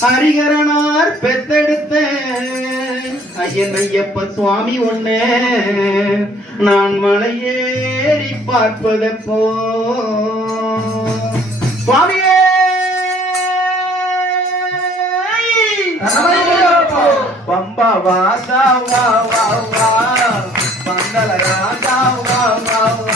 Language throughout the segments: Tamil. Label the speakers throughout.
Speaker 1: ஹரிகரனார் பெத்தெடுத்த ஐயன் ஐயப்ப சுவாமி ஒண்ணு. நான் மலையேறி பார்ப்பதப்போ. சுவாமியே! பம்பா வாசா வா வா வா. மங்கள ராஜா வா வா வா.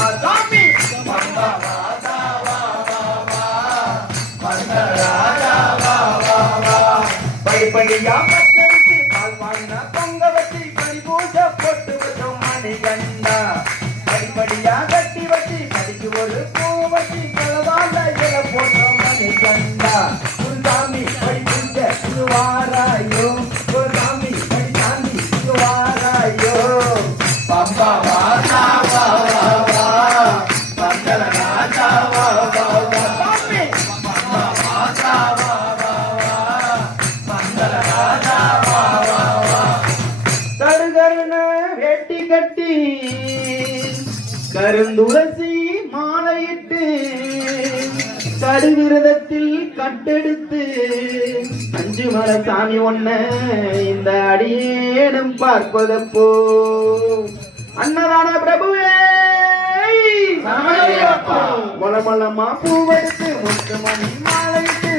Speaker 1: படிப்படியா பச்சரிசி பால் வாங்கின பொங்க வச்சு படி பூஜை போட்டு வச்சோம் மணி கண்டா. படிப்படியா கட்டி வச்சு படிக்கு ஒரு பூ வச்சு பலவாத இல போட்டோம் மணி கண்டா. சாமி படி பூஜை குருவாரா கட்டி கருந்துளசி மாலையிட்டு கடுவிரதத்தில் கட்டெடுத்து அஞ்சு மலை சாமி ஒன்ன இந்த அடியேனும் பார்ப்பதப்போ. அன்னதான பிரபுவே! மலமலமா பூவெடுத்து முத்து மணி மாலையிட்டு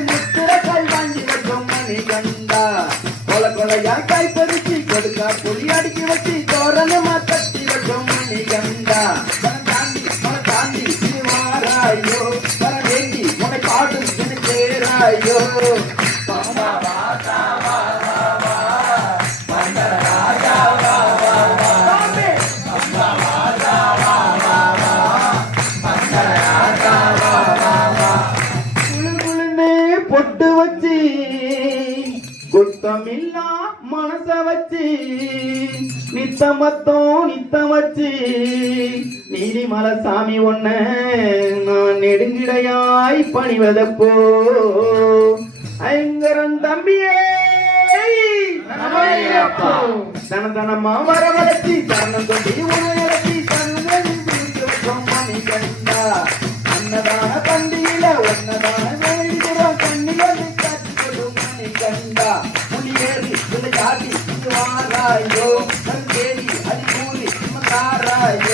Speaker 1: பேராயோ பாபா வாசா குத்தமில்லா மனச வச்சு நித்தமத்தம் நித்தம் வச்சு நீலிமல சாமி ஒன்ன நான் நெடுங்கிடையாய் பணிவதப்போ. ஐங்கரன் தம்பியே தனதனமா வரவழைச்சி தரணம் கொண்டி காட்டி கண்டா புலியேறி விளையாடி வாராயோ நல் தேடி அடி கூறி தாராயோ